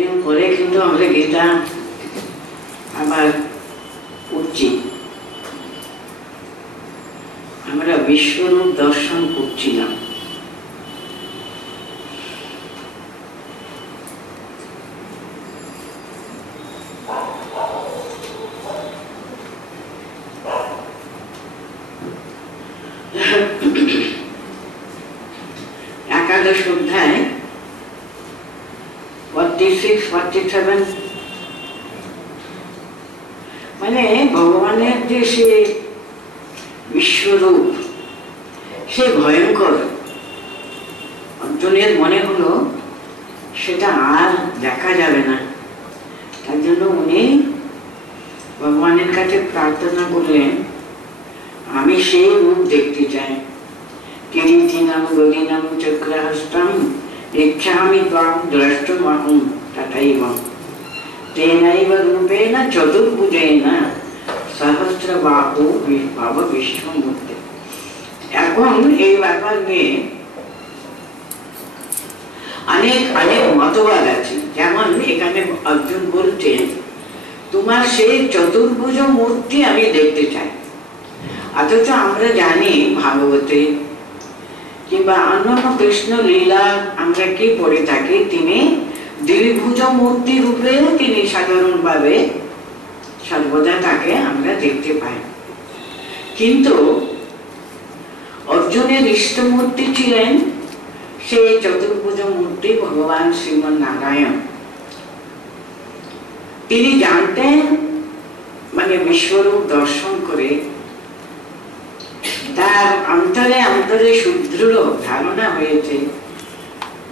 বহুদিন পরে কিন্তু আমরা গীতা আবার পড়ছি। আমরা বিশ্বরূপ দর্শন করছিলাম। একাদশ অধ্যায় 46-47 মানে ভগবানের যে সে বিশ্বরূপ সে ভয়ঙ্কর। অর্জুনের মনে হলো সেটা আর দেখা যাবে না, তার জন্য উনি ভগবানের কাছে প্রার্থনা করলেন, আমি সেই রূপ দেখতে চাই। কিরীটিনাম গদিনাম চক্রহস্তম ইচ্ছামি ত্বাম দ্রষ্টুমহং তথৈব তেনৈব রূপেণ চতুর্ভুজেন সহস্রবাহু ভব বিশ্বমূর্তি। এখন এই ব্যাপার নিয়ে অনেক অনেক মতবাদ আছে। যেমন এখানে অর্জুন বলছেন, তোমার সেই চতুর্ভুজ মূর্তি আমি দেখতে চাই। অথচ আমরা জানি ভাগবতে কিংবা অন্যান্য কৃষ্ণ লীলা আমরা কি পড়ে থাকি, তিনি দ্বিভুজ মূর্তি রূপেও তিনি সাধারণভাবে সর্বদা তাকে আমরা দেখতে পাই। কিন্তু অর্জুনের ইষ্টমূর্তি ছিলেন সেই চতুর্ভুজ মূর্তি ভগবান শ্রীমন নারায়ণ। তিনি জানতেন, মানে বিশ্বরূপ দর্শন করে তার অন্তরে অন্তরে সুদৃঢ় ধারণা হয়েছে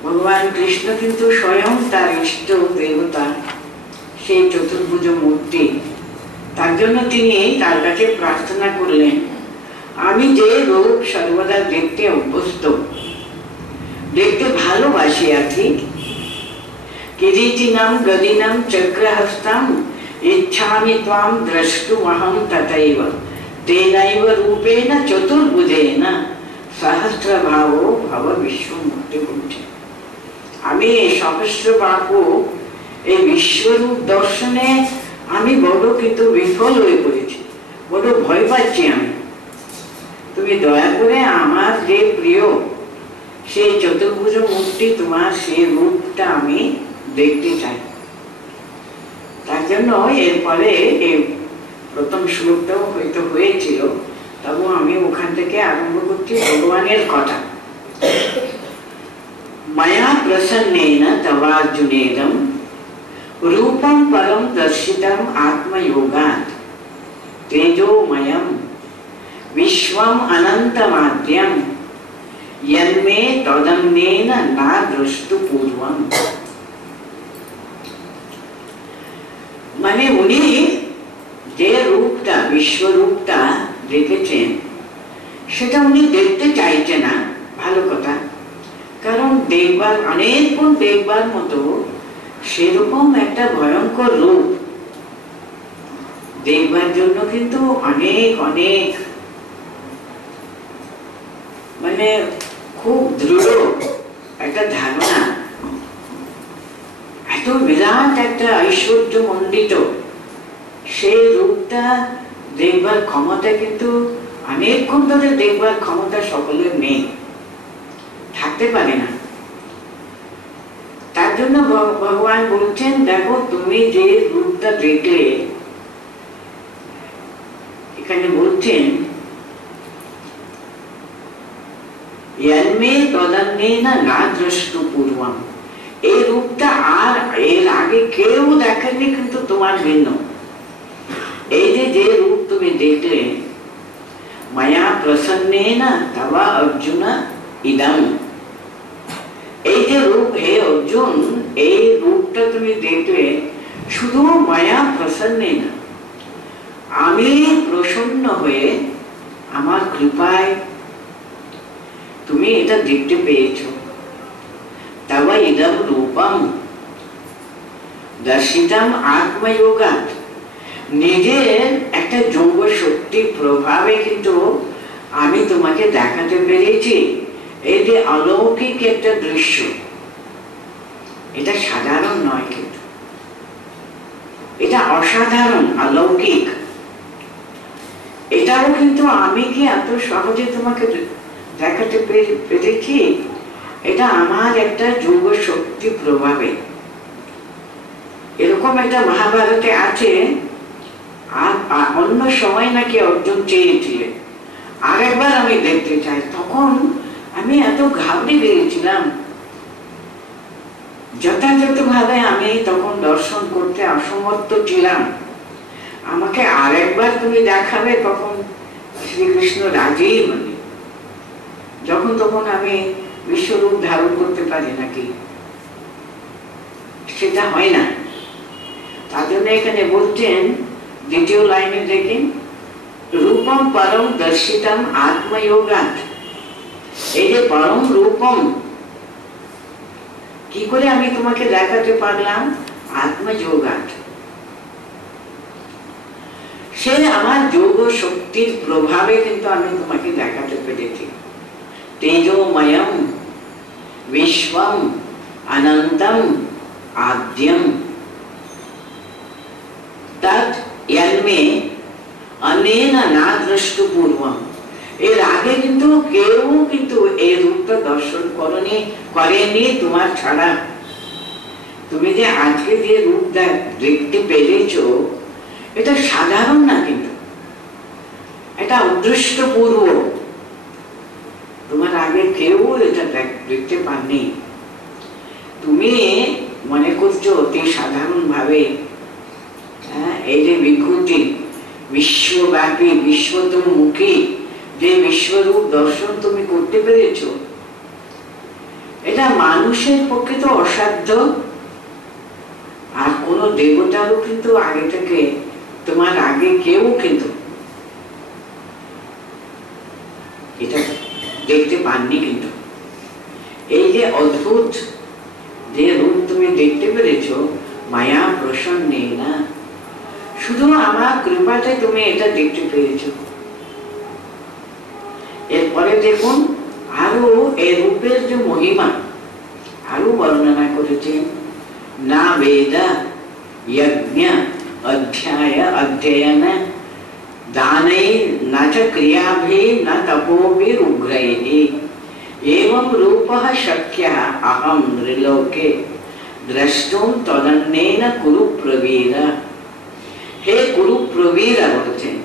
ভগবান কৃষ্ণ কিন্তু স্বয়ং তার ইষ্ট দেবতা, সেই চতুর্ভুজ মূর্তি। তার জন্য তিনি তার কাছে প্রার্থনা করলেন, আমি যে রূপ সর্বদা দেখতে অভ্যস্ত, দেখতে ভালোবাসি আছি, কিরীটিনাম গদিনাম চক্রহস্তম ইচ্ছামি ত্বাম দ্রষ্টুমহং তথৈব তেনৈব রূপেণ চতুর্ভুজেন সহস্রবাহু ভব বিশ্বমূর্তি। বলছে আমি সহস্রবাহু এই বিশ্বরূপ দর্শনে আমি বড় কিন্তু বিফল হয়ে পড়েছি, বড় ভয় পাচ্ছি আমি। তুমি দয়া করে আমার যে প্রিয় সেই চতুর্ভুজ মূর্তি, তোমার সেই রূপটা আমি দেখতে চাই। তার জন্য এরপরে এই প্রথম শ্লোকটাও হয়তো হয়েছিল, তবু আমি ওখান থেকে আরম্ভ করছি ভগবানের কথা। মায়া প্রসন্নেন তবার্জুনেদম রূপম পরম দর্শিতম আত্মযোগাৎ তেজোময়ম বিশ্বম অনন্তমাদ্যম यन्मे तदन्येन ना दृष्टु पूर्वम। মানে উনি যে রূপটা বিশ্বরূপটা দেখেছেন সেটা উনি দেখতে চাইছে না, ভালো কথা। কারণ দেখবার অনেকক্ষণ দেখবার মতো সেরকম একটা ভয়ঙ্কর রূপ দেখবার জন্য কিন্তু অনেক অনেক মানে খুব দৃঢ় একটা ধারণা, এত বিরাট একটা ঐশ্বর্য মণ্ডিত সেই রূপটা দেখবার ক্ষমতা কিন্তু অনেকক্ষণ ধরে দেখবার ক্ষমতা সকলের নেই, থাকতে পারে না। তার জন্য ভগবান বলছেন, দেখো তুমি যে রূপটা দেখলে, এখানে বলছেন यन्मे तदन्येन ना द्रष्टु पूर्वम, এই রূপটা আর এর আগে কেউ দেখেনি, কিন্তু তোমার ভিন্ন। এই যে রূপ তুমি দেখলে, মায়া প্রসন্নেন তব অর্জুন ইদম, এই যে রূপ, হে অর্জুন, এই রূপটা তুমি দেখলে শুধু মায়া প্রসন্নেন, আমি প্রসন্ন হয়ে আমার কৃপায় তুমি এটা দেখতে পেয়েছ। তব ইদম রূপম দর্শিতম আত্মযোগাৎ, নিজের একটা যোগ শক্তি প্রভাবে কিন্তু আমি তোমাকে দেখাতে পেরেছি এই যে অলৌকিক একটা দৃশ্য, এটা সাধারণ নয় কিন্তু। এটা অসাধারণ, অলৌকিক। এটাও কিন্তু আমি কি এত সহজে তোমাকে দেখাতে পেরেছি? এটা আমার একটা যোগ শক্তি প্রভাবে। এরকম একটা মহাভারতে আছে, আর অন্য সময় নাকি অর্জুন চেয়েছিলেন আরেকবার আমি দেখতে চাই। তখন আমি এত ঘাবড়ে গিয়েছিলাম, যথাযথভাবে আমি তখন দর্শন করতে অসমর্থ ছিলাম। আমাকে আরেকবার তুমি দেখাবে, তখন শ্রীকৃষ্ণ রাজি হলেন। যখন তখন আমি বিশ্বরূপ ধারণ করতে পারি নাকি? সেটা হয় না। তার জন্য এখানে বলছেন দ্বিতীয় লাইনে দেখেন, রূপম পরম দর্শিতম আত্মযোগাৎ। এই যে পরম রূপম, কি করে আমি তোমাকে দেখাতে পারলাম? আত্মযোগাৎ। সে আমার যোগ শক্তির প্রভাবে কিন্তু আমি তোমাকে দেখাতে পেরেছি। তেজোময়ম বিশ্বম অনন্তম আদ্যম তৎ यन्मे अनेन ना दृष्टपूर्वम। এর আগে কিন্তু কেউ কিন্তু এই রূপটা দর্শন করেনি তোমার ছাড়া। তুমি যে আজকে যে রূপ দেখতে পেরেছো, এটা সাধারণ না, কিন্তু এটা অদৃষ্টপূর্ব। তোমার আগে কেউ এটা দেখতে পাননি। তুমি মনে করছো অতি সাধারণ ভাবে এই যে বিভূতি বিশ্বব্যাপী বিশ্বতোমুখী যে বিশ্বরূপ দর্শন তুমি করতে পেরেছ, এটা মানুষের পক্ষে তো অসাধ্য। আর কোন দেবতারও কিন্তু আগে থেকে, তোমার আগে কেউ কিন্তু এটা দেখতে পাননি। কিন্তু এই যে অদ্ভুত যে রূপ তুমি দেখতে পেরেছ, মায়া প্রসন্নে না, শুধু আমার কৃপাতে তুমি এটা দেখতে পেরেছো। এরপরে দেখুন আরো এই রূপের যে মহিমা আরো বর্ণনা করেছেন। না বেদ যজ্ঞ অধ্যয়ন দাनै না চ ক্রিয়াভি না তপোভি উগ্রৈঃ एवं रूपः शक्यः अहं नृलोके द्रष्टुं तदन्येन कुरु प्रवीर। হে কুরু প্রবীর বলছেন,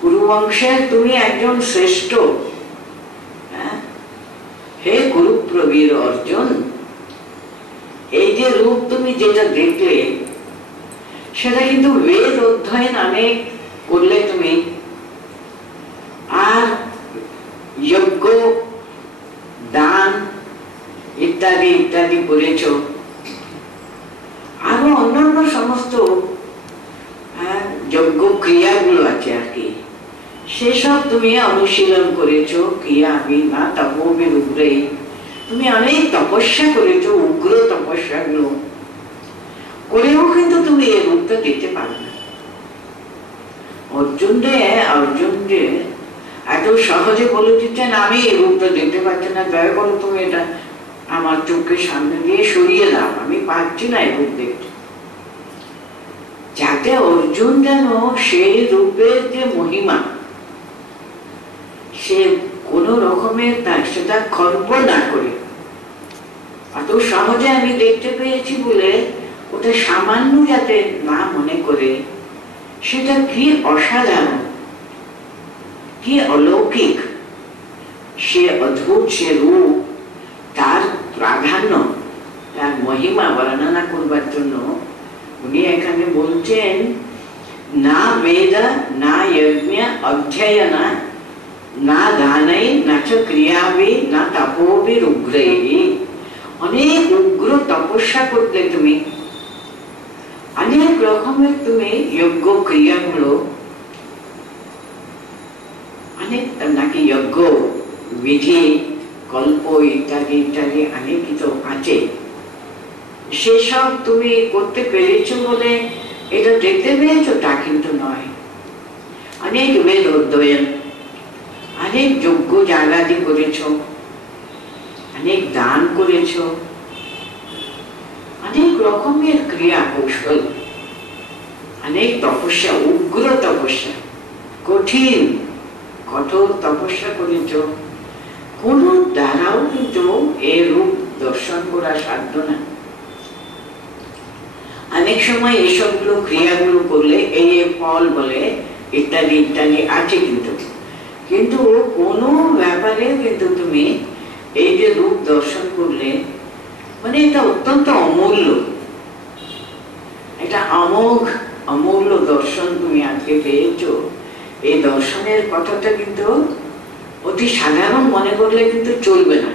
কুরু বংশের তুমি একজন শ্রেষ্ঠ। হে কুরু প্রবীর অর্জুন, এই যে রূপ তুমি যেটা দেখলে, সেটা কিন্তু বেদ অধ্যয়ন অনেক করলে তুমি, আর যজ্ঞ দান ইত্যাদি ইত্যাদি করেছ, আরো অন্যান্য সমস্ত যজ্ঞ ক্রিয়াগুলো আছে আর কি, সেসব তুমি অনুশীলন করেছ। ক্রিয়া না তপোবির উগ্রেই, তুমি অনেক তপস্যা করেছ, উগ্র তপস্যা গুলো করেও কিন্তু তুমি এই রূপটা দেখতে পারবে না। অর্জুন যে এত সহজে বলে দিচ্ছেন আমি এই রূপটা দেখতে পাচ্ছি না, দয়া করো তুমি এটা আমার চোখের সামনে দিয়ে সরিয়ে দাও, আমি পাচ্ছি না এই রূপ দেখতে। যাতে অর্জুন যেন সেই রূপের যে মহিমা, সে কোন রকমের সেটা খর্ব না করে, এত সহজে আমি দেখতে পেয়েছি বলে ওটা সামান্য যাতে না মনে করে, সেটা কি অসাধারণ, কি অলৌকিক, সে অদ্ভুত সে রূপ, তার প্রাধান্য, তার মহিমা বর্ণনা করবার জন্য উনি এখানে বলছেন না বেদ না যজ্ঞ অধ্যয়ন না দাनै না চ ক্রিয়াভি না তপোবির উগ্রৈঃ। অনেক উগ্র তপস্যা করতে তুমি, অনেক রকমের তুমি যজ্ঞ ক্রিয়াগুলো, অনেক নাকি যজ্ঞ বিধি কল্প ইত্যাদি ইত্যাদি অনেক তো আছে, সেসব তুমি করতে পেরেছো বলে এটা দেখতে পেয়েছো তা কিন্তু নয়। অনেক বেদ অধ্যয়ন, অনেক যজ্ঞ জাগাদি করেছো, অনেক দান করেছো, অনেক রকমের ক্রিয়া কৌশল অনেক তপস্যা, উগ্র তপস্যা, কঠিন কঠোর তপস্যা করেছ, কোন দ্বারাও কিন্তু এই রূপ দর্শন করা সাধ্য না। অনেক সময় এসবগুলো ক্রিয়াগুলো করলে এই ফল বলে ইত্যাদি ইত্যাদি আছে, কিন্তু কোনো ব্যাপারে কিন্তু তুমি এই যে রূপ দর্শন করলে মানে এটা অত্যন্ত অমূল্য, এটা অমোঘ অমূল্য দর্শন তুমি আজকে পেয়েছ। এই দর্শনের কথাটা কিন্তু অতি সাধারণ মনে করলে কিন্তু চলবে না।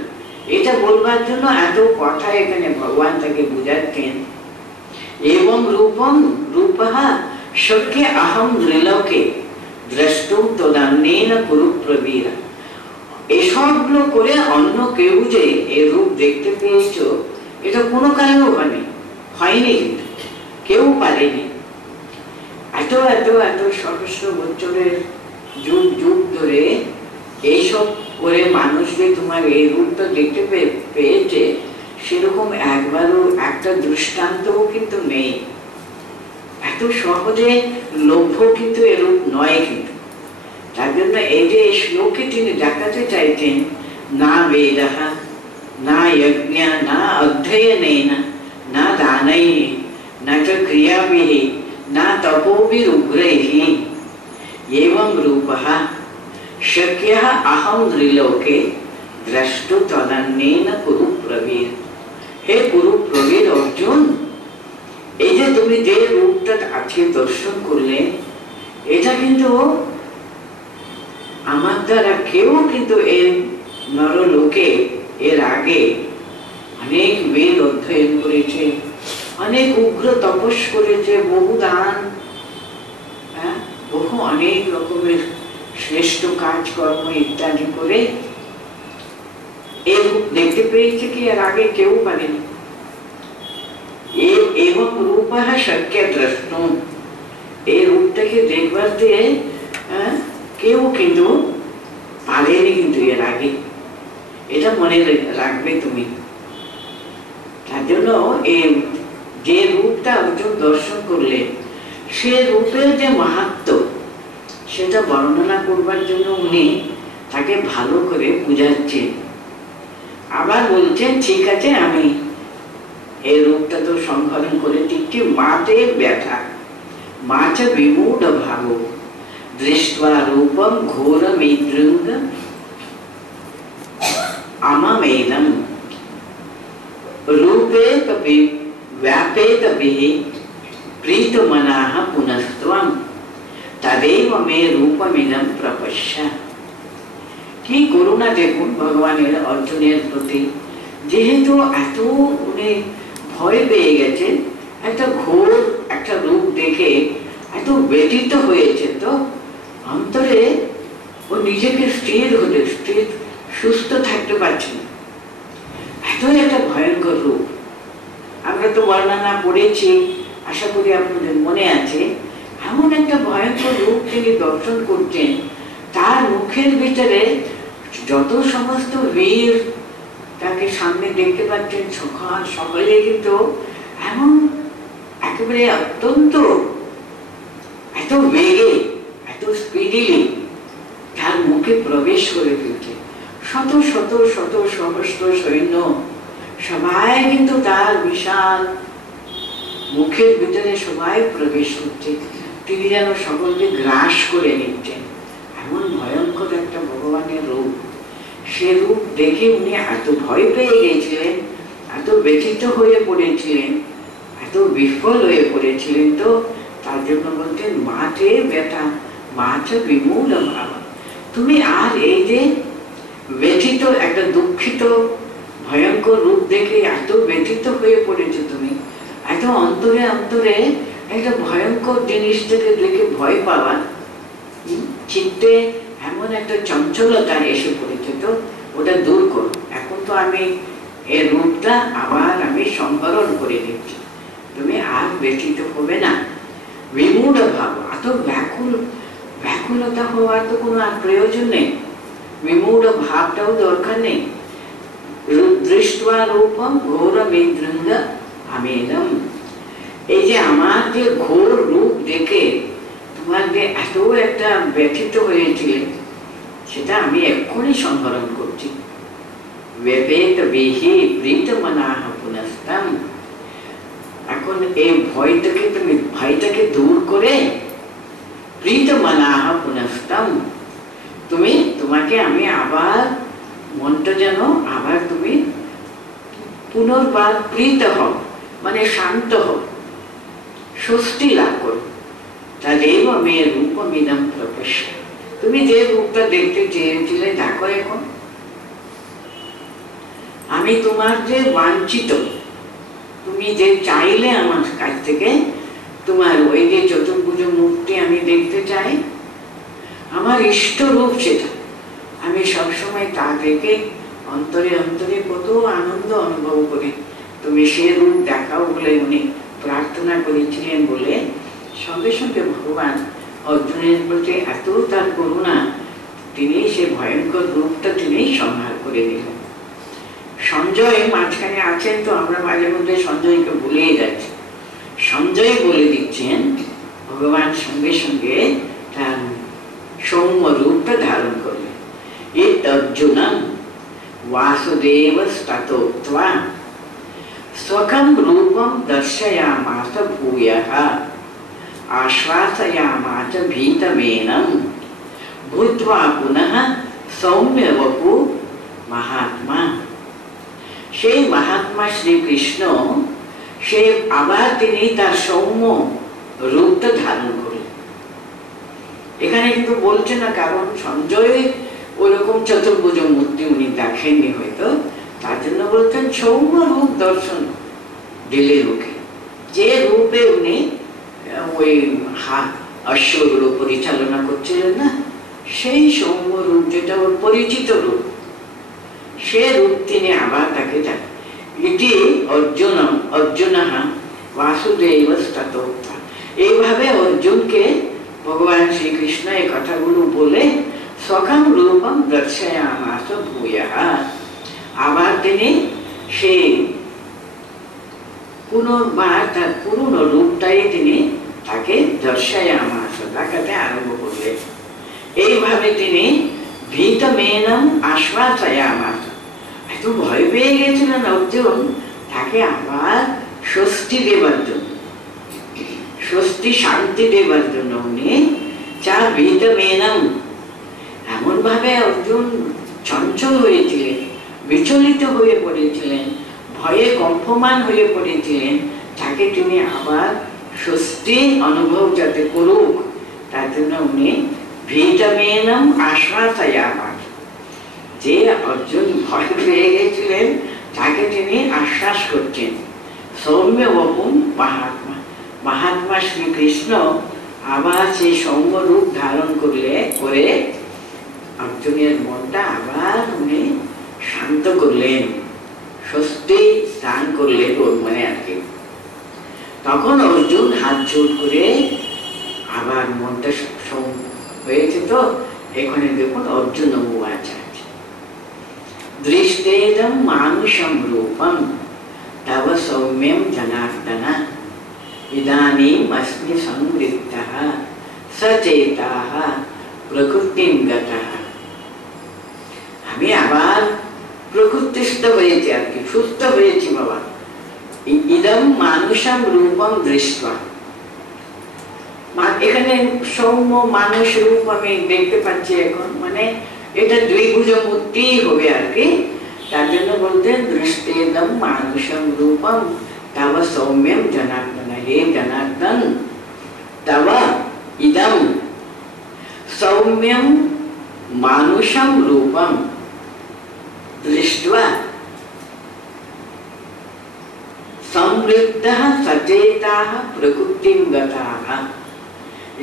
এটা বলবার জন্য এত কথা এখানে ভগবান তাকে বুঝাচ্ছেন। এবং রূপম রূপঃ শক্য অহম ত্রিলোকে দ্রষ্টুম তদান্যেন কুরু প্রবীরা। এসবগুলো করে অন্য কেউ যে এই রূপ দেখতে পেয়েছ এটা কোনো কারণেও হয়নি, কিন্তু কেউ পারেনি। এত এত এত সহস্র বছরের যুগ যুগ ধরে এইসব করে মানুষ যে তোমার এই রূপটা দেখতে পেয়েছে সেরকম একবারও একটা দৃষ্টান্তও কিন্তু নেই। এত সহজে লভ্য কিন্তু এরূপ নয়। কিন্তু তার জন্য এই যে শ্লোকে তিনি দেখাতে চাইছেন, না বেদঃ না যজ্ঞ না অধ্যয়নেন না দানৈঃ না চ ক্রিয়াভিঃ না তপোভিরুগ্রৈঃ এবং রূপঃ শক্যः অহম ত্রিলোকে দ্রষ্টু তদন্যেন কুরু প্রবীর। হে কুরু প্রবীর অর্জুন, এই যে তুমি যে রূপটা আজকে দর্শন করলে এটা কিন্তু আমার দ্বারা কেউ কিন্তু এর নরলোকে এর আগে অনেক বেদ অধ্যয়ন করেছে, অনেক উগ্র তপস করেছে, বহু দান, বহু অনেক রকমের শ্রেষ্ঠ কাজকর্ম ইত্যাদি করে এই রূপ দেখতে পেয়েছে কি এর আগে কেউ পারেনি। এবং রূপঃ শক্য দ্রষ্টুম, এই রূপটাকে দেখবার দিয়ে কেউ কিন্তু পারেনি কিন্তু এর আগে, এটা মনে রাখবে তুমি। তার জন্য এই যে রূপটা অর্জুন দর্শন করলে সে রূপের যে মাহাত্ম্য সেটা বর্ণনা করবার জন্য উনি তাকে ভালো করে বুঝাচ্ছেন। আবার বলছেন ঠিক আছে আমি এই রূপটা তো সংহরণ করে দিচ্ছি। মাতে ব্যথা মাছ বিমূঢ় ভাব দৃष्ट्वा रूपम घोरमिदृङ्ग अममेनं रूपे कपि व्यापेतभिः प्रीतमनाः पुनस्त्वं तदेव मे रूपमिदं प्रपश्य। কি করুণা দেখুন ভগবানের অর্জুনের প্রতি, যেহেতু এত উনি ভয় পেয়ে গেছেন, একটা ঘোর একটা রূপ দেখে এত ব্যথিত হয়েছে, তো অন্তরে ও নিজেকে স্থির সুস্থ থাকতে পারছে না। এত একটা ভয়ঙ্কর রূপ আমরা তো বর্ণনা পড়েছি, আশা করি আপনাদের মনে আছে। এমন একটা ভয়ঙ্কর রূপ তিনি দর্শন করছেন, তার মুখের ভিতরে যত সমস্ত বীর তাকে সামনে দেখতে পাচ্ছেন সকলে কিন্তু এমন একেবারে অত্যন্ত এত বেগে এত স্পিডিলি তার মুখে প্রবেশ করে ফেলছে। শত শত শত সহস্র সৈন্য সবাই কিন্তু তার বিশাল মুখের ভিতরে সবাই প্রবেশ করছে, তিনি যেন সকলকে গ্রাস করে নিচ্ছেন। এমন ভয়ঙ্কর একটা ভগবানের রূপ, সে রূপ দেখে উনি এত ভয় পেয়ে গেছিলেন, এত ব্যথিত হয়ে পড়েছিলেন, এত বিফল হয়ে পড়েছিলেন। তো তার জন্য বলতেন মাঠে ব্যথা মাছ বিমূঢ় ভাব। তুমি আর এই যে ব্যথিত একটা দুঃখিত ভয়ঙ্কর রূপ দেখে এত ব্যথিত হয়ে পড়েছো, তুমি এত অন্তরে অন্তরে একটা ভয়ঙ্কর জিনিস থেকে দেখে ভয় পাওয়া, চিত্তে এমন একটা চঞ্চলতা এসে পড়েছে, তো ওটা দূর করো। এখন তো আমি এই রূপটা আবার আমি সংবরণ করে নিচ্ছি, তুমি আর ব্যথিত হবে না। বিমূঢ় ভাব, এত ব্যাকুলতা হওয়ার তো কোনো আর প্রয়োজন নেই, বিমূঢ় ভাবটাও দরকার নেই। দৃष्ट्वा रूपम घोरमिदृङ्ग अमेदं, এই যে আমার যে ঘোর রূপ দেখে তোমার যে এত একটা ব্যথিত হয়েছিলে সেটা আমি এক্ষুনি সংহরণ করছি। ব্যবেত বিহি প্রীতমনাহ পুনস্তম। এখন এই ভয়টাকে দূর করে প্রীতমনাহ পুনস্তম, তোমাকে আমি আবার, মনটা যেন আবার তুমি পুনর্বার প্রীত হও, মানে শান্ত হও, স্বস্তি লাভ করো। তদেব মে রূপমিদম প্রপশ্য। তুমি যে রূপটা দেখতে চেয়েছিলে দেখো এখন। আমি তোমার যে বাঞ্ছিত, তুমি যে চাইলে আমার কাছ থেকে, তোমার ওই যে চতুর্ভুজ মূর্তি আমি দেখতে চাই, আমার ইষ্ট রূপ সেটা। আমি সবসময় তা দেখে অন্তরে অন্তরে কত আনন্দ অনুভব করি। তুমি সে রূপ দেখাও বলে উনি প্রার্থনা করেছিলেন বলে সঙ্গে সঙ্গে ভগবান অর্জুনের প্রতি এত তার করুণা, তিনি সে ভয়ঙ্কর রূপটা তিনি সংহার করে দিলেন। সঞ্জয় মাঝখানে আছেন, তো আমরা মাঝে মধ্যে সঞ্জয়কে ভুলেই যাচ্ছি। সঞ্জয় বলে দিচ্ছেন ভগবান সঙ্গে সঙ্গে তার সৌম্য রূপটা ধারণ করলেন। এত অর্জুনম वासुदेवस्ततोक्त्वा स्वकं रूपं दर्शयामास भूयः आश्वासयामास भीतमेनं भूत्वा पुनः सौम्यवपु महात्मा। সেই মহাত্মা শ্রীকৃষ্ণ সে আবার তিনি তার সৌম্য রূপটা ধারণ করলেন। এখানে কিন্তু বলছে না, কারণ সঞ্জয় ওরকম চতুর্ভুজ মূর্তি উনি দেখেননি হয়তো, তার জন্য বলছেন সৌম্য রূপ দর্শন দিলে ওকে। যে রূপে উনি ওই অশ্বগুলো পরিচালনা করছিলেন না, সেই সৌম্য রূপ যেটা ওর পরিচিত রূপ, সে রূপ তিনি আবার তাকে দেখেন। এটি অর্জুন বাসুদেবস্ততোক্তা। এইভাবে অর্জুনকে ভগবান শ্রীকৃষ্ণ এই কথাগুলো বলে সখম রূপম দর্শয়ামাস ভূয়ঃ, আবার তিনি সেই পুনর্বার তার পুরনো রূপটাই তিনি তাকে দর্শয়ামাস, দেখাতে আরম্ভ করলেন। এইভাবে তিনি ভীতমেনম আশ্বাসয়ামাস। এত ভয় পেয়ে গেছিলেন অর্জুন, তাকে আবার স্বস্তি দেবার জন্য, স্বস্তি শান্তি দেবার জন্য উনি যা ভীতমেনম, এমন ভাবে অর্জুন চঞ্চল হয়েছিলেন, বিচলিত হয়ে পড়েছিলেন, ভয়ে কম্পমান হয়ে পড়েছিলেন, তাকে তিনি আবার স্বস্তি অনুভব যাতে করুক তার জন্য উনি ভীতমেনম আশ্বাসয়ামাস। যে অর্জুন ভয় পেয়ে গেছিলেন তাকে তিনি আশ্বাস করছেন। সৌম্য বপুম মহাত্মা, মহাত্মা শ্রীকৃষ্ণ আবার সেই সৌম্য রূপ ধারণ করে অর্জুনের মনটা আবার উনি শান্ত করলেন, স্বস্তি দান করলেন ওর মনে আর কি। তখন অর্জুন হাত জোড় করে আবার মনটা হয়েছে। তো এখানে দেখুন অর্জুন উবাচ আছে, দৃষ্টেদম মানুষম রূপম তব সৌম্যম জনার্দন ইদানীম অস্মি সংবৃত্তঃ সচেতঃ প্রকৃতিম গতঃ। আমি আবার প্রকৃতিস্থ হয়েছি আর কি, সুস্থ হয়েছি বাবা। ইদম মানুষম রূপম দৃষ্টা, এখানে সৌম্য মানুষ রূপ আমি দেখতে পাচ্ছি এখন, মানে এটা দ্বিভুজ মূর্তি হবে আর কি। তার জন্য বলতেন দৃষ্টেদম মানুষম রূপম তব সৌম্যম জনার্দন। হে জনার্দন, তব ইদম सौम्यं मानुषं रूपं दृष्ट्वा संवृद्धः सचेताः प्रकृतिं गताः।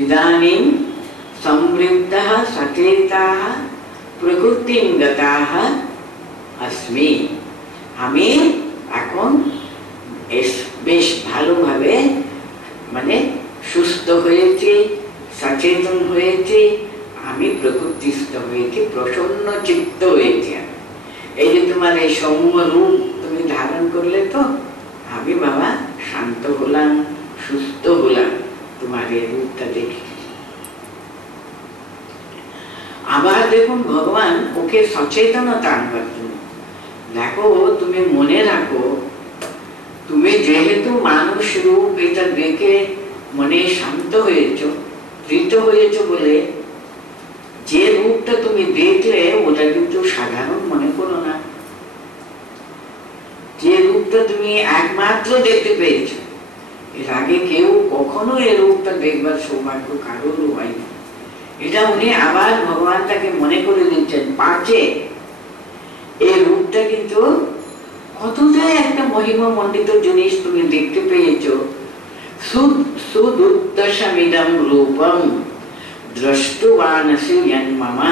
इदानीं संवृद्धः सचेताः प्रकृतिं गताः अस्मि। আমি এখন বেশ ভালোভাবে মানে সুস্থ হয়েছি, সচেতন হয়েছি, আমি প্রকৃতিস্থ হয়েছি, প্রসন্ন চিত্ত হয়েছি। এই যে তোমার এই সৌম্য রূপ তুমি ধারণ করলে, তো আমি বাবা শান্ত হলাম, সুস্থ হলাম। তোমার এই রূপটা দেখে। আবার দেখুন ভগবান ওকে সচেতনতা আনবার জন্য, দেখো তুমি মনে রাখো, তুমি যেহেতু মানুষ রূপ এটা দেখে মনে শান্ত হয়েছ, প্রীত হয়েছ বলে যে রূপটা তুমি দেখলে ওটা কিন্তু সাধারণ মনে করো না। যে রূপটা তুমি একমাত্র দেখতে পেয়েছ, এর আগে কেউ কখনো এই রূপটা দেখবার সৌভাগ্য কারোরও হয়নি। এটা উনি আবার ভগবান তাকে মনে করে দিচ্ছেন, পাচ্ছে এই রূপটা কিন্তু কতটাই একটা মহিমা মণ্ডিত জিনিস তুমি দেখতে পেয়েছ। সুদুর্দশমিদম রূপম দ্রষ্টুবানসি যন্মমা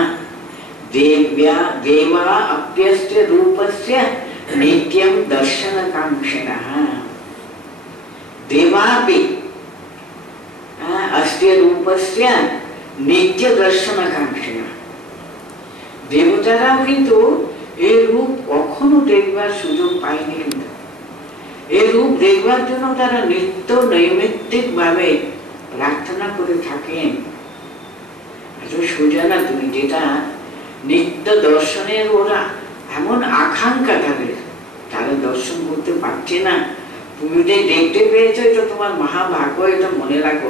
দেব্যা দেবা অপ্যস্য রূপস্য নিত্যম দর্শনকাঙ্ক্ষিণঃ। দেবাপি অস্য রূপস্য নিত্য দর্শনকাঙ্ক্ষিণঃ। দেবতারাও কিন্তু এই রূপ কখনো দেখবার সুযোগ পায়নি, কিন্তু এই রূপ দেখবার জন্য তারা নিত্য নৈমিত্তিক ভাবে প্রার্থনা করে থাকেন। সোজা না তুমি, যেটা নিত্য দর্শনের ওরা এমন আকাঙ্ক্ষা তাদের, তারা দর্শন করতে পারছে না। তুমি যে দেখতে পেয়েছো এটা তোমার মহাভাগ্য, এটা মনে রাখো।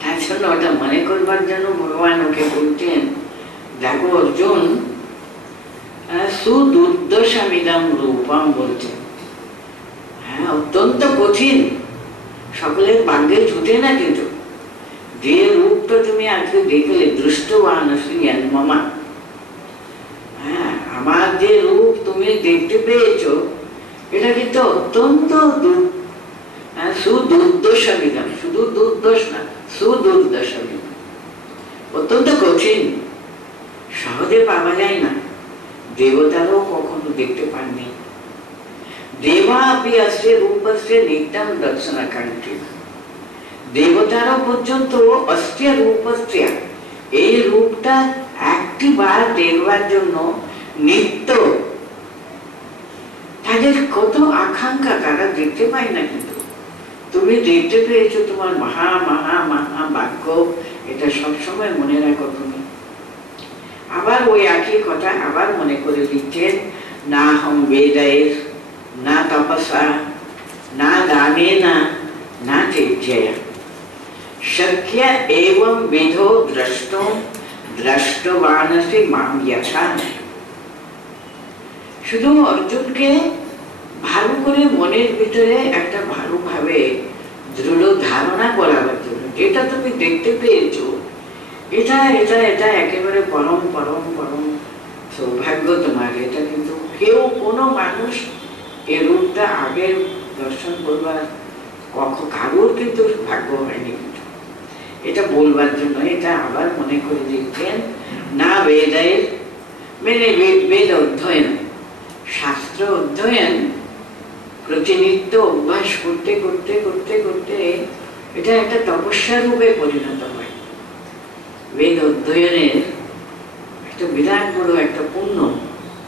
তার জন্য ওটা মনে করবার জন্য ভগবান ওকে বলছেন, দেখো অর্জুন, সুদুর্দশমিদম রূপম বলছেন। হ্যাঁ, অত্যন্ত কঠিন, সকলের ভাগ্যে জুটে না, কিন্তু যে রূপটা তুমি আজকে দেখলে দৃষ্টবানসি যন্মমা, হ্যাঁ, আমার যে রূপ তুমি দেখতে পেয়েছো এটা কিন্তু অত্যন্ত সুদুর্দশমিদম, শুধু দুর্দশ না, সুদুর্দশমিদম, অত্যন্ত কঠিন, সহজে পাওয়া যায় না, দেবতারাও কখনো দেখতে পাননি। দেবাপি অস্য রূপস্য নিত্যম দর্শনকাঙ্ক্ষিণঃ। দেবতারা পর্যন্ত অস্য রূপস্য, এই রূপটা একটি বার দেখবার জন্য নিত্য তাদের কত আকাঙ্ক্ষা, তারা দেখতে পায় না, কিন্তু তুমি দেখতে পেয়েছো, তোমার মহা মহা মহা ভাগ্য, এটা সবসময় মনে রাখো তুমি। আবার ওই একই কথা আবার মনে করে দিচ্ছেন, না হম বেদায়ের না তপসা না দানেনা না তেজয়া শক্য এবং বিধো দ্রষ্টুম দ্রষ্টবানসি মাম যথা। শুধু অর্জুনকে ভালো করে মনের ভিতরে একটা ভালোভাবে দৃঢ় ধারণা করাবার জন্য, যেটা তুমি দেখতে পেয়েছো এটা এটা এটা একেবারে পরম পরম পরম সৌভাগ্য তোমার। এটা কিন্তু কেউ কোনো মানুষ এই রূপটা আগে দর্শন করবার কারোর কিন্তু ভাগ্য হয়নি, কিন্তু এটা বলবার জন্য এটা আবার মনে করে দিচ্ছেন, না বেদের মানে বেদ অধ্যয়ন, শাস্ত্র অধ্যয়ন প্রতিনিত্য অভ্যাস করতে করতে করতে করতে এটা একটা তপস্যা রূপে পরিণত হয়। বেদ অধ্যয়নের একটা বিরাট বড় একটা পুণ্য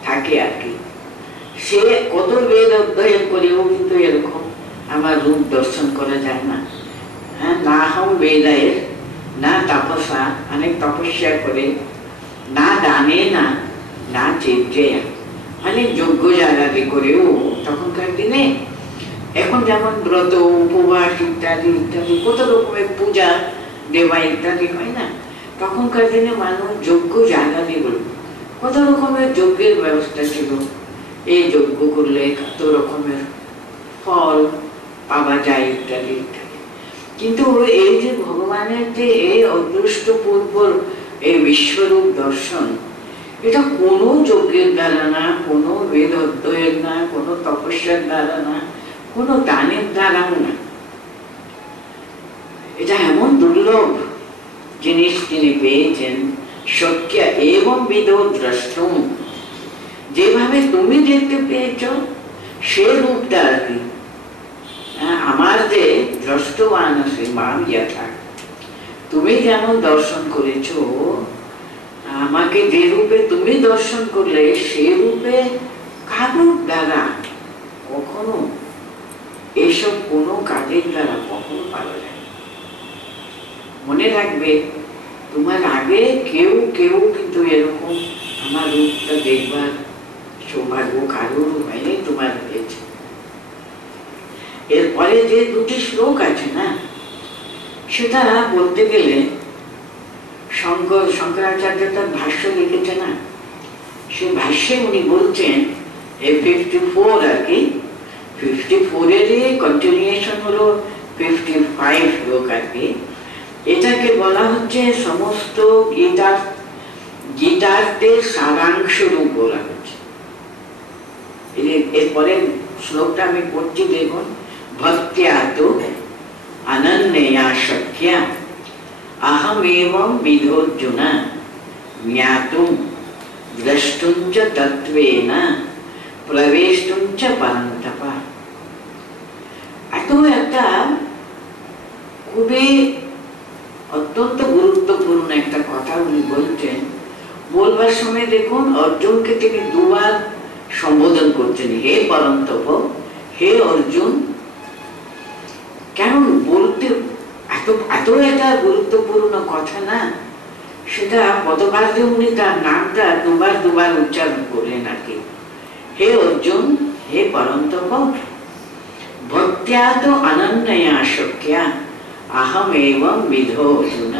থাকে আর কি। সে কত বেদ অধ্যয়ন করেও কিন্তু এরকম আমার রূপ দর্শন করা যায় না। হ্যাঁ, না হম বেদায়ের না তপসা, অনেক তপস্যা করে, না দানে না না চেজ্জয়া, অনেক যজ্ঞ জাগাদি করেও তখনকার দিনে, এখন যেমন ব্রত উপবাস ইত্যাদি ইত্যাদি কত রকমের পূজা দেবা ইত্যাদি হয় না, তখনকার দিনে মানুষ যজ্ঞ জাগাদি বলল, কত রকমের যজ্ঞের ব্যবস্থা ছিল। এই যজ্ঞ করলে কত রকমের ফল পাওয়া যায় ইত্যাদি ইত্যাদি। কিন্তু এই যে ভগবানের যে এই অদৃষ্টপূর্ব এই বিশ্বরূপ দর্শন, এটা কোনো যজ্ঞের দ্বারা না, কোনো বেদ অধ্যয়ন না, কোনো তপস্যার দ্বারা না, কোনো দানের দ্বারাও না, এটা এমন দুর্লভ জিনিস তিনি পেয়েছেন। শক্য এবং বিধো দ্রষ্টুম, যেভাবে তুমি দেখতে পেয়েছ সে রূপটা আর কি, আমার যে দ্রষ্টবান আছে মাম যথা, তুমি যেমন দর্শন করেছ আমাকে, যে রূপে তুমি দর্শন করলে সে রূপে কারোর দ্বারা কখনো এসব কোনো কাজের দ্বারা কখনো পাওয়া যায়। মনে রাখবে তোমার আগে কেউ কেউ কিন্তু এরকম আমার রূপটা দেখবার সৌভাগ্য কারোর হয়নি, তোমার হয়েছে। এরপরে যে দুটি শ্লোক আছে না, সেটা বলতে গেলে শঙ্করাচার্য তার ভাষ্য লিখেছে না, সে ভাষ্যে উনি বলছেন 54 আর কি, 54-এরই কন্টিনিউশন হলো 55 শ্লোক আর কি। এটাকে বলা হচ্ছে সমস্ত গীতার্থের সারাংশ রূপ বলা হচ্ছে। এরপরে শ্লোকটা আমি পড়ছি, দেখুন। ভক্ত্যা তো অনন্যয়া শক্যা अहमेवं विधोऽर्जुन ज्ञातुं द्रष्टुं च तत्त्वेन प्रवेष्टुं च परन्तप। এত একটা খুবই অত্যন্ত গুরুত্বপূর্ণ একটা কথা উনি বলছেন। বলবার সময় দেখুন অর্জুনকে তিনি দুবার সম্বোধন করছেন, হে পরন্তপ, হে অর্জুন। কেন বলতে এত একটা গুরুত্বপূর্ণ কথা না, সেটা কতবার যে উনি তার নামটা দুবার উচ্চারণ করলেন আর কি। হে অর্জুন, হে পরন্তপ, ভক্ত্যা তো অনন্যয়া শক্যা আহম এবং বিধো অর্জুন।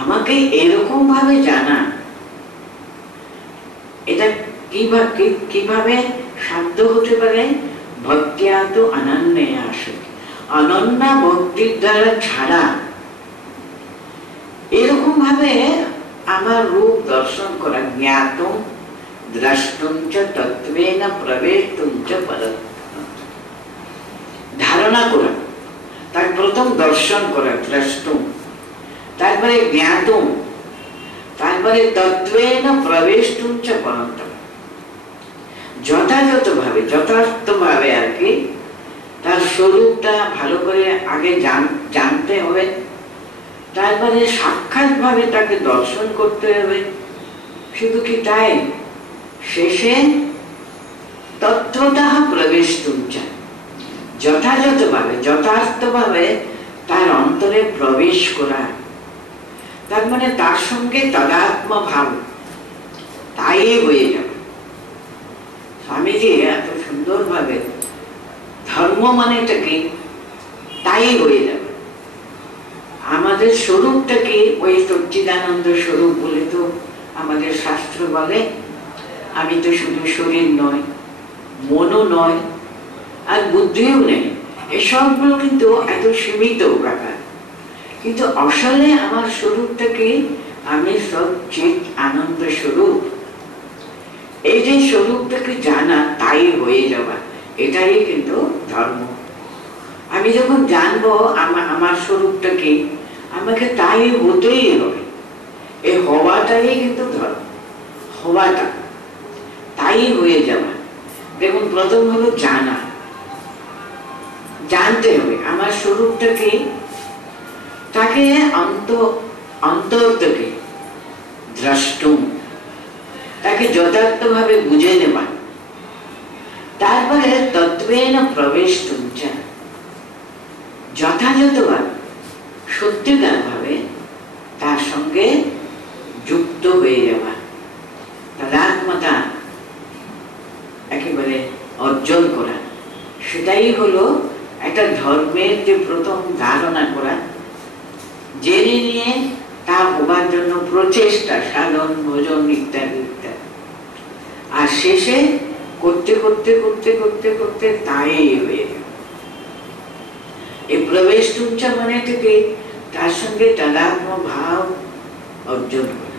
আমাকে এরকম ভাবে জানা, এটা কিভাবে সাধ্য হতে পারে? ভক্ত্যা তো অনন্যয়া শক্যা, অনন্য ভক্তির দ্বারা ছাড়া এরকম ভাবে আমার রূপ দর্শন করা, জ্ঞাতম দ্রষ্টুম চ তত্ত্বেন প্রবেষ্টুম চ পরন্তপ। ধারণা করা, তার প্রথম দর্শন করা দ্রষ্টুম, তারপরে জ্ঞাতম, তারপরে তত্ত্বেন প্রবেষ্টুম চ পরন্তপ। যথার্থভাবে আর কি তার স্বরূপটা ভালো করে আগে জানতে হবে, তারপরে সাক্ষাৎ ভাবে তাকে দর্শন করতে হবে। শুধু কি তাই, শেষে তত্ত্বতঃ প্রবেষ্টুম চ, যথার্থভাবে তার অন্তরে প্রবেশ করা। তার মানে তার সঙ্গে তদাত্ম ভাব, তাই হয়ে যাবে। স্বামীজি এত সুন্দর ভাবে ধর্ম মানেটা কি, তাই হয়ে যাবে। আমাদের স্বরূপটা কি, ওই সচ্চিদানন্দ স্বরূপ বলে তো আমাদের শাস্ত্র বলে। আমি তো শুধু শরীর নয়, মনও নয়, আর বুদ্ধিও নেই। এসবগুলো কিন্তু এত সীমিত ব্যাপার, কিন্তু আসলে আমার স্বরূপটা কি, আমি সচ্চিদ আনন্দ স্বরূপ। এই যে স্বরূপটাকে জানা, তাই হয়ে যাওয়া, এটাই কিন্তু ধর্ম। আমি যখন জানবো আমার স্বরূপটা কি, আমাকে তাই হতেই হবে। এই হওয়াটাই কিন্তু ধর্ম, হওয়াটা, তাই হয়ে যাওয়া। দেখুন প্রথম হলো জানা, জানতে হবে আমার স্বরূপটা কি, তাকে অন্তর থেকে দ্রষ্টুম, তাকে যথার্থভাবে বুঝে নেবা। তারপরে তত্ত্বেন প্রবেষ্টুম চ, যথাযথভাবে সত্যিকার ভাবে তার সঙ্গে যুক্ত হয়ে যাওয়া, তাদাত্মতা একেবারে অর্জন করা। সেটাই হলো একটা ধর্মের যে প্রথম ধারণা করা, জেনে নিয়ে তা হবার জন্য প্রচেষ্টা, সাধন ভোজন ইত্যাদি ইত্যাদি, আর শেষে করতে করতে করতে করতে করতে তাই হয়ে যাবে। এই প্রবেষ্টুম চ মানে থেকে তার সঙ্গে তাদাত্ম ভাব অর্জন করা।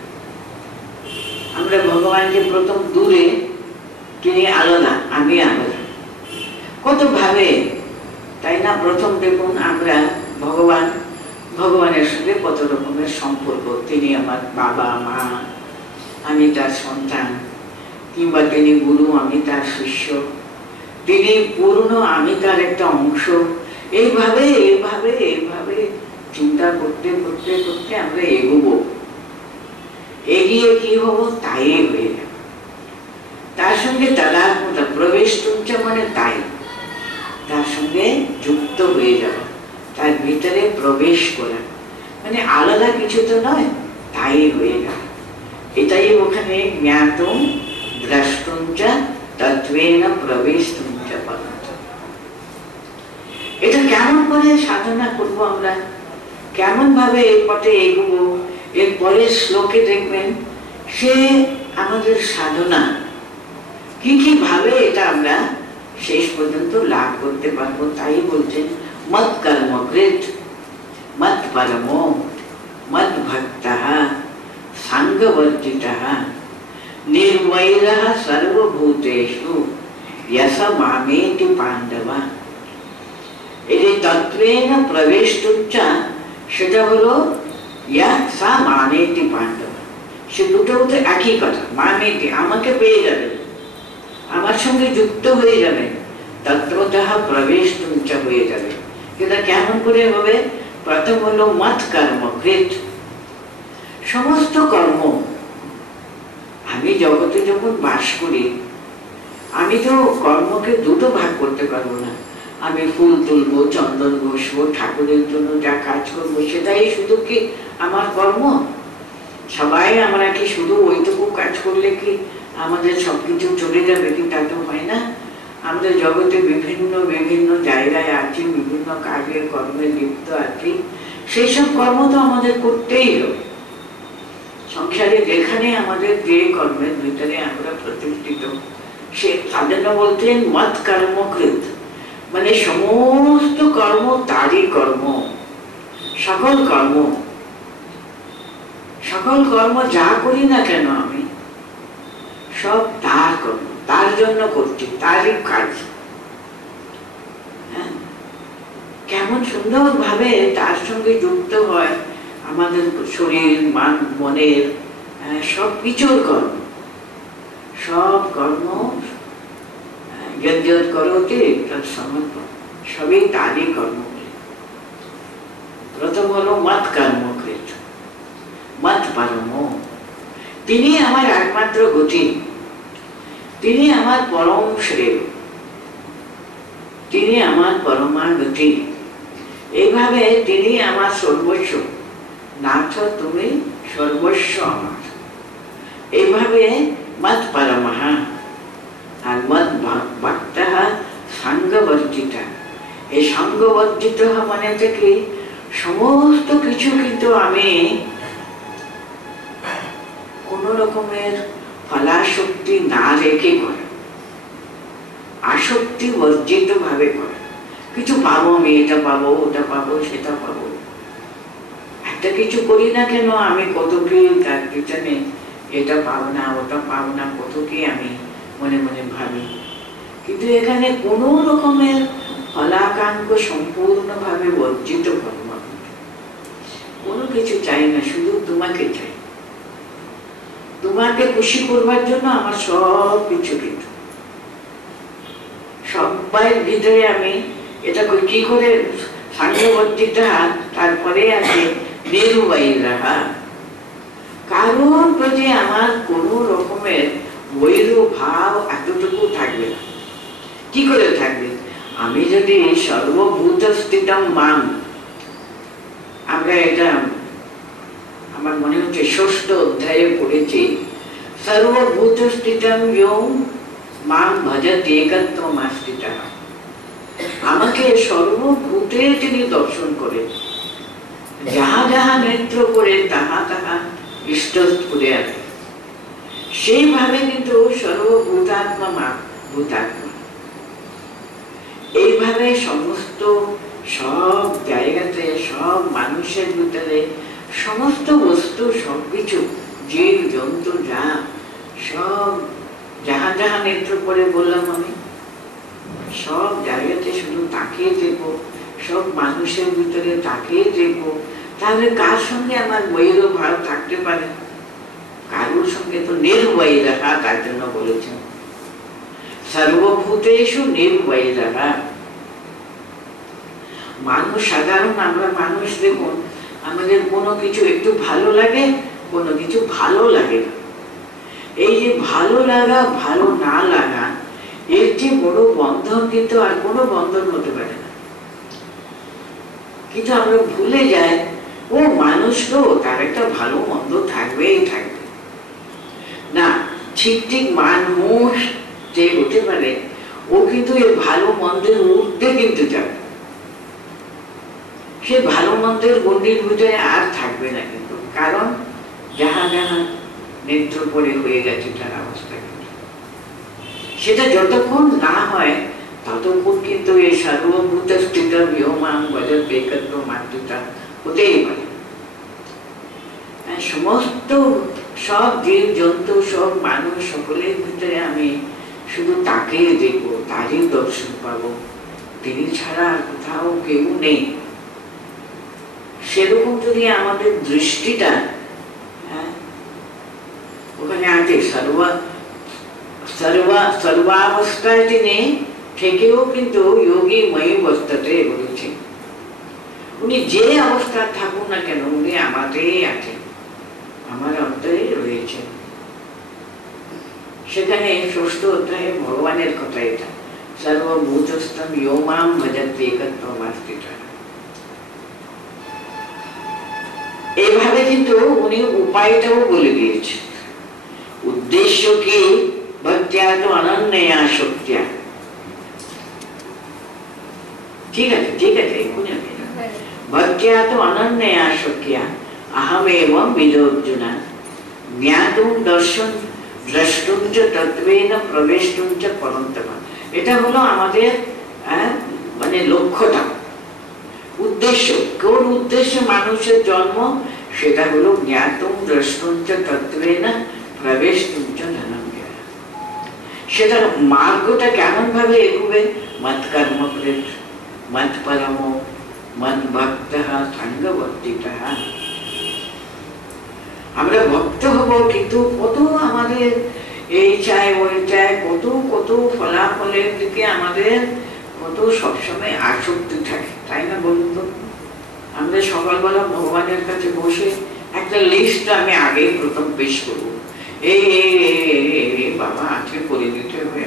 আমরা ভগবানকে প্রথম দূরে, তিনি আলাদা, আমি আলাদা, কত ভাবে, তাই না? প্রথম দেখুন আমরা ভগবানের সঙ্গে কত রকমের সম্পর্ক। তিনি আমার বাবা মা, আমি তার সন্তান, কিংবা তিনি গুরু, আমি তার শিষ্য, তিনি পূর্ণ, আমি তার একটা অংশ। এইভাবে এইভাবে এইভাবে চিন্তা করতে করতে করতে আমরা এগোবো, এগিয়ে কি হবো, তাই হয়ে যাবে। তার সঙ্গে তাদাত্মতা, প্রবেষ্টুম চ মানে তাই, তার সঙ্গে যুক্ত হয়ে যাওয়া, তার ভিতরে প্রবেশ করা, মানে আলাদা কিছু তো নয়, তাই হয়ে গেল। এটাই ওখানে জ্ঞাতম দ্রষ্টুম চ তত্ত্বেন প্রবেশতুম চ পরন্ত। এটা কেমন করে সাধনা করব আমরা, কেমন ভাবে এই পথে এগোবো, এর পরের শ্লোকে দেখবেন সে আমাদের সাধনা কি কি ভাবে এটা আমরা শেষ পর্যন্ত লাভ করতে পারবো। তাই বলছেন মত কর্মকৃত মত পরমো মত ভক্তঃ সাঙ্গবর্জিতঃ নির্বৈরঃ সর্বভূতেষু यस मामेति पांडव। এই তত্ত্বেন প্রবেশতুম চ, সেটা হলো ইয়া সা মামেতি পাণ্ডব। সে দুটো তো একই কথা, মামেতি আমাকে পেয়ে যাবে, আমার সঙ্গে যুক্ত হয়ে যাবে, তত্ত্বতঃ প্রবেশতুম চ হয়ে যাবে। এটা কেমন করে হবে? প্রথম হলো মত কর্মকৃত, সমস্ত কর্ম। আমি জগতে যখন বাস করি, আমি তো কর্মকে দুটো ভাগ করতে পারবো না। আমি ফুল তুলবো, চন্দন ঘষবো, ঠাকুরের জন্য যা কাজ করবো সেটাই শুধু কি আমার কর্ম? সবাই আমরা কি শুধু ওইটুকু কাজ করলে কি আমাদের সবকিছু চলে যাবে? কি তা তো হয় না। আমাদের জগতে বিভিন্ন বিভিন্ন জায়গায় আছি, বিভিন্ন কাজে কর্মে লিপ্ত আছি, সেই সব কর্ম তো আমাদের করতেই হবে। সংসারে যেখানে আমাদের যে কর্মের ভিতরে আমরা প্রতিষ্ঠিত, সে সাধন বলতেন মত কর্মকৃত, মানে সমস্ত কর্ম তারই কর্ম। সকল কর্ম, সকল কর্ম যা করি না কেন আমি, সব তার কর্ম, তার জন্য করছি, তারই কাজ। কেমন সুন্দর ভাবে তার সঙ্গে যুক্ত হয় আমাদের শরীর, মনের সব কিছুর কর্ম। সব কর্ম যদ্যৎ করোতি তৎসমর্পণ, সবই তারই কর্ম। প্রথম হলো মত কর্মকৃত মত পরমো, তিনি আমার একমাত্র গতি, তিনি আমার পরম শ্রেয়, তিনি আমার পরমাগতি। এইভাবে তিনি আমার সর্বস্ব, নাথ তুমি সর্বস্ব আমার। এইভাবে মত পরমঃ আর মত ভক্তঃ সাঙ্গবর্জিত। এই সাঙ্গবর্জিত মানে কি সমস্ত কিছু কিন্তু আমি কোন রকমের ফলাশক্তি না রেখে করে, আসক্তি বর্জিত ভাবে করে। কিছু পাবো, আমি এটা পাবো, ওটা পাবো, সেটা পাবো, একটা কিছু করি না কেন আমি কত কি তার পিছনে এটা পাবো না, ওটা পাবো না, কত কি আমি মনে মনে ভাবি। কিন্তু এখানে কোন রকমের ফলাকাঙ্ক্ষ সম্পূর্ণভাবে বর্জিত কর্ম, কোনো কিছু চাই না, শুধু তোমাকে চাই, তোমাকে খুশি করবার জন্য আমার সব কিছু কিন্তু সবাই ভিতরে আমি এটা কি করে সাঙ্গবর্জিত। তারপরে আছে নির্বৈরঃ, কারোর প্রতি আমার কোন রকমের বৈর ভাব এতটুকু থাকবে না। কি করে থাকবে? আমি যদি সর্বভূত স্থিতম মাম, আমরা এটা আমার মনে হচ্ছে ষষ্ঠ অধ্যায়ে পড়েছি, সর্বভূত স্থিতম ইয়ো মাম ভজতি একত্বমাস্থিতঃ। আমাকে সর্বভূতে তিনি দর্শন করেন, যাহা যাহা নেত্র করে তাহা তাহা ইষ্ট করে আছে, সেইভাবে কিন্তু সর্বভূতাত্মা মা ভূতাত্মা। এইভাবে সমস্ত সব জায়গাতে, সব মানুষের ভিতরে, সমস্ত বস্তু, সবকিছু, জীব জন্তু যা সব যাহা যাহা নেত্র করে বললাম আমি, সব জায়গাতে শুধু তাকিয়ে দেখবো, সব মানুষের ভিতরে তাকিয়ে দেখবো। তাহলে কার সঙ্গে আমার বৈর ভাব থাকতে পারে? কারোর সঙ্গে তো নির্বৈরঃ, তার জন্য বলেছেন সর্বভূতেষু নির্বৈরঃ। মানুষ সাধারণ, আমরা মানুষ দেখুন, আমাদের কোনো কিছু একটু ভালো লাগে, কোনো কিছু ভালো লাগে না। এই যে ভালো লাগা ভালো না লাগা, এর যে বড় বন্ধন কিন্তু আর কোনো বন্ধন হতে পারে না। কিন্তু আমরা ভুলে যাই ও মানুষ তো, তার একটা ভালো মন্দ থাকবেই থাকবে না। ঠিক ঠিক মানুষ যে হতে পারে, ও কিন্তু এই ভালো মন্দের ঊর্ধ্বে কিন্তু যাবে, সে ভালো মন্দের গণ্ডির ভিতরে আর থাকবে না কিন্তু। কারণ যাহা যাহা নেত্র পরে হয়ে গেছে তার অবস্থা, সেটা যতক্ষণ না হয় ততক্ষণ কিন্তু এই সর্বভূত স্থিত ভিয়মান ভজত একত্র মাতৃতা হতেই পারে। সমস্ত সব জীব জন্তু সব মানুষ সকলের ভিতরে আমি শুধু তাকেই দেখবো, তারই দর্শন পাবো, তিনি ছাড়া আর কোথাও কেউ নেই। সেরকম যদি আমাদের দৃষ্টিটা ওখানে আছে, সর্বাবস্থায় তিনি থেকেও কিন্তু যোগী ময়ী অবস্থাতে বলেছেন। উনি যে অবস্থা থাকুন না কেন, উনি আমাদেরই আছেন, আমার অন্তরে রয়েছেন। সেখানে ষষ্ঠ অধ্যায়ে ভগবানের কথা এটা, সর্বভূতস্থম ইয়ো মাম ভজতে একত্বমাস্থিতঃ। এইভাবে কিন্তু উনি উপায়টাও বলে দিয়েছেন। উদ্দেশ্য কি? ভক্ত্যা তো অনন্যয়া শক্তিয়া। ঠিক আছে, ঠিক আছে, ভক্ত্যা তো অনন্যয়া শক্তিয়া अहमेवं विदोर्जुन ज्ञातुं दर्शन द्रष्टुं च तत्त्वेन प्रवेष्टुं च परन्तप। এটা হলো আমাদের মানে লক্ষ্যটা, উদ্দেশ্য। কোন উদ্দেশ্য মানুষের জন্ম? সেটা হলো জ্ঞাতুং দ্রষ্টুং চ তত্ত্বেন প্রবেষ্টুং চ ধনঞ্জয়। সেটা মার্গটা কেমন ভাবে এগোবে? মত কর্মকৃত, মত পরমো, মত ভক্তঃ, সঙ্গবর্তিতঃ। আমরা ভক্ত হব, কিন্তু কত আমাদের এই চাই ওই চাই, কত কত ফলাফলের দিকে আমাদের কত সবসময় আসক্তি থাকে, তাই না বলুন তো? আমরা সকালবেলা ভগবানের কাছে বসে একটা লিস্ট আমি আগেই প্রথম পেশ করব, এই বাবা আজকে করে দিতে হবে।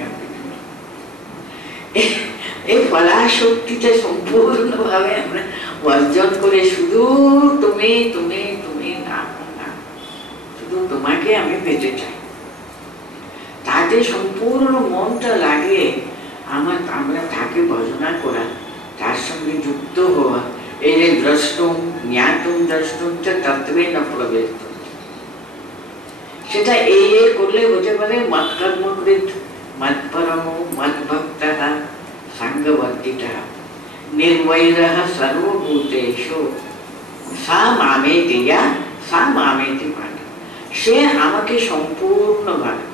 এই ফলাশক্তিটা সম্পূর্ণভাবে আমরা অর্জন করে শুধু তুমি তুমি তুমি না, শুধু তোমাকে আমি পেতে চাই, তাতে সম্পূর্ণ মনটা লাগিয়ে আমরা তাকে ভজনা করা, তার সঙ্গে যুক্ত হওয়া। এই যে দ্রষ্টুম জ্ঞাতুম দ্রষ্টুম চ তত্ত্বেন প্রবেষ্টুম, সেটা এই করলে হতে পারে মত কর্মকৃত, মত পরমো, মত ভক্তঃ, সঙ্গবর্তিতঃ, নির্বৈরঃ সর্বভূতেষু সা মামেতি ইয়া সা মামেতি পাঠ। সে আমাকে সম্পূর্ণভাবে,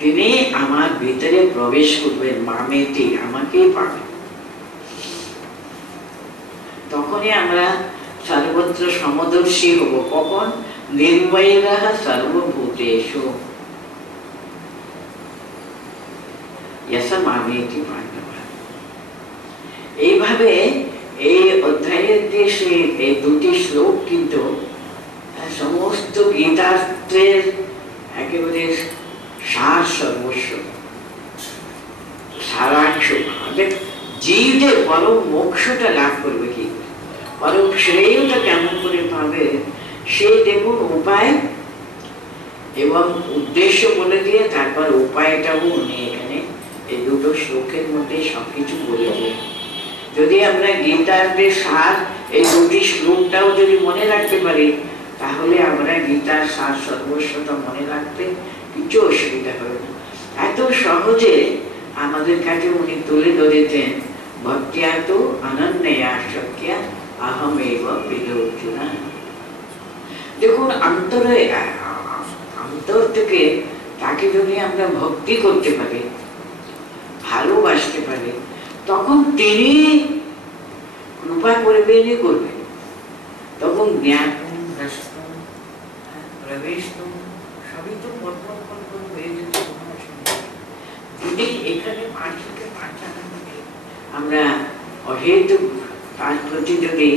তিনি আমার ভিতরে প্রবেশ করবেন, মামেতি আমাকে পাবেন। তখনই আমরা সর্বত্র সমদর্শী হব। কখন? নির্বৈরঃ সর্বভূতেষু মামেতি পাণ্ডব। এইভাবে এই অধ্যায়ের যে এই দুটি শ্লোক কিন্তু সমস্ত গীতার্থের একেবারে সার সর্বস্ব, সারাংশ। জীবদের পরম মোক্ষটা লাভ করবে কি, পরম শ্রেয়টা কেমন করে পাবে, সে দেখুন উপায় এবং উদ্দেশ্য বলে দিয়ে তারপর উপায়টাও উনি এখানে এই দুটো শ্লোকের মধ্যে সবকিছু বলে দিয়ে। যদি আমরা গীতার যে সার এই দুটি শ্লোকটাও যদি মনে রাখতে পারি, তাহলে আমরা গীতার সার সর্বস্বটা মনে রাখতে কিছু অসুবিধা হবে না। এত সহজে আমাদের কাছে উনি তুলে ধরেছেন, ভক্ত্যা তো অনন্যয়া শক্তিয়া অহমেব বিদোর্জুন। দেখুন অন্তরে, অন্তর থেকে তাকে যদি আমরা ভক্তি করতে পারি, ভালোবাসতে পারি, তখন তিনি কৃপা করবেনই করবেন। তখন জ্ঞান প্রবেশ সবই তো হয়ে যেত। যদি এখানে মানুষকে আমরা অহেতুক তার প্রতি যদি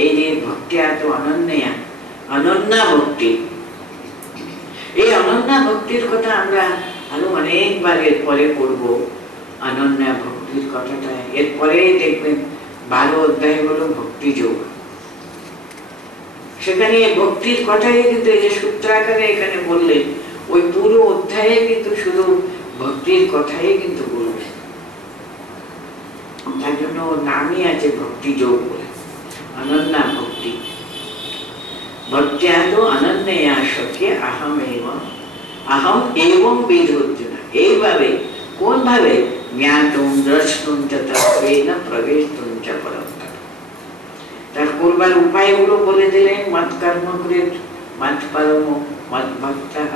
এই যে ভক্তি এত অনন্যা, অনন্যা ভক্তি, এই অনন্যা ভক্তির কথা আমরা আরো অনেকবার এরপরে পড়বো। অনন্যা ভক্তির কথাটা এরপরে দেখবেন 12 অধ্যায় হলো ভক্তি যোগ। সেখানে ভক্তির কথাই কিন্তু এই যে সূত্রাকারে এখানে বললেন, ওই পুরো অধ্যায়ে কিন্তু শুধু ভক্তির কথাই কিন্তু বলবেন। তার জন্য নামই আছে ভক্তি যোগ বলে, অনন্যা ভক্তি। ভক্ত্যাদ অনন্যয়া শক্য अहम एवं विधोर्जुन। এইভাবে কোন ভাবে? জ্ঞাতুম দ্রষ্টুম চ তত্ত্বেন প্রবেশতুম চ পরন্তর। তার করবার উপায়গুলো বলে দিলেন। মত কর্ম কৃত, মত পরম, মত ভক্তঃ,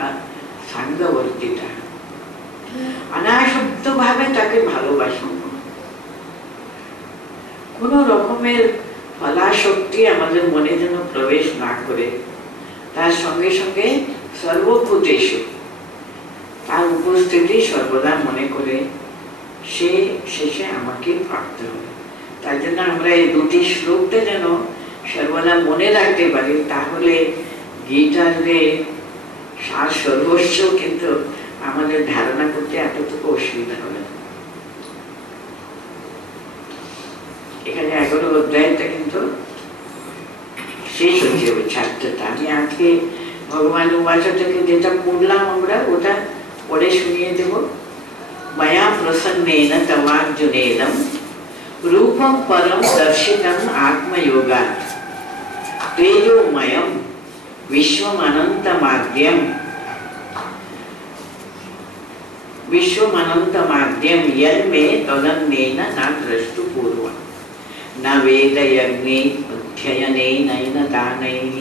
সাঙ্গবর্তিতঃ। অনাসক্ত ভাবে তাকে ভালোবাসুন। কোন রকমের ফলাশক্তি আমাদের মনে যেন প্রবেশ না করে, তার সঙ্গে সঙ্গে সর্বভূতেষু তার উপস্থিতি সর্বদা মনে করে সে শেষে আমাকে প্রাপ্ত হবে। তার জন্য আমরা এই দুটি শ্লোকটা যেন সর্বদা মনে রাখতে পারি, তাহলে গীতার সার সর্বস্ব কিন্তু আমাদের ধারণা করতে এতটুকু অসুবিধা হবে না। এখানে 11 অধ্যায়টা কিন্তু শেষ হচ্ছে ওই ছাত্রটা। আমি আজকে ভগবান উবাচ থেকে যেটা পড়লাম আমরা ওটা পড়ে শুনিয়ে দেব। ময়া প্রসন্নেন তমার্জুনেদম রূপম পরম দর্শিতম আত্মযোগাৎ তেজোময়ম विश्वमनन्तमाद्यं यन्मे तदन्येन न द्रष्टुपूर्वं न वेदयज्ञे अध्ययनेन न दानैः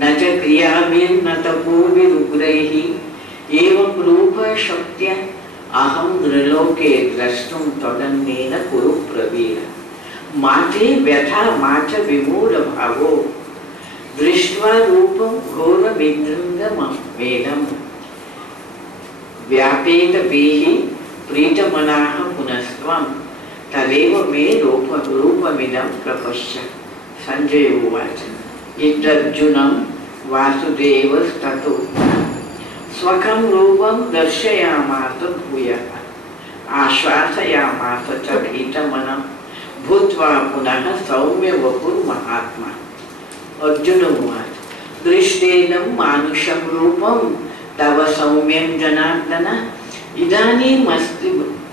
न च क्रियाभिर्न तपोभिरुग्रैः एवं रूपशक्त्या अहं नृलोके द्रष्टुं तदन्येन कुरु प्रवीर माते व्यथा मा च विमूढभावो दृष्ट्वा रूपं घोरमिदृङ्गमेदं व्यापेत बीहि प्रीतमनाः पुनस्त्वं तदेव मे रूपमिदं प्रपश्य। संजय उवाच इत्यर्जुनं वासुदेवस्ततो स्वकं रूपं दर्शयामास भूयः आश्वासयामास च भीतमनं भूत्वा पुनः सौम्य वपुर्महात्मा। अर्जुन उवाच दृष्टेदं मानुषं रूपं तव सौम्यं जनार्दन इदानीमस्ति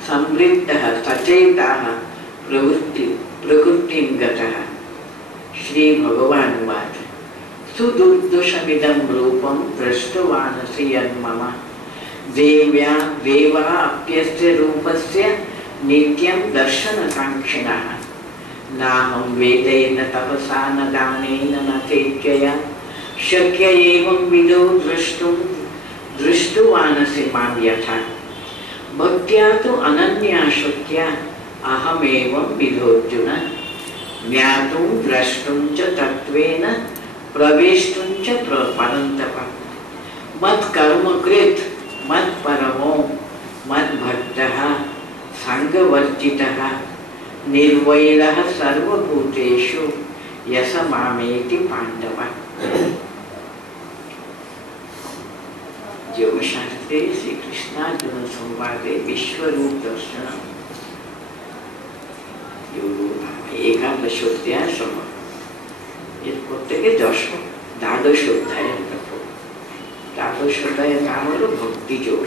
संवृत्तः सचेताः प्रकृतिं गतः। श्री भगवान उवाच सुदुर्दशमिदं रूपं दृष्टवानसि यन्मम देवाप्यस्य रूपस्य नित्यं दर्शनकाङ्क्षिणः नाहं वेदेन तपसा न दानेन न चेत्यया शक्य एवं विदो दृष्टवानसि मां यथा भक्त्या तु अनन्या शक्या अहमेवं विदोऽर्जुन ज्ञातुं द्रष्टुं च तत्त्वेन प्रवेष्टुं च परन्तप मत्कर्म कृत् मत्परमो मद्भक्तः साङ्गवर्जितः निर्वैरः सर्वभूतेषु यस मामेति पाण्डव। योगशास्त्रे श्री कृष्णार्जुन संवादे विश्वरूप दर्शन एकादशोध्याय এর প্রত্যেকে দ্বাদশ অধ্যায়ের দ্বাদশ অধ্যায়ের নাম হলো ভক্তি যোগ।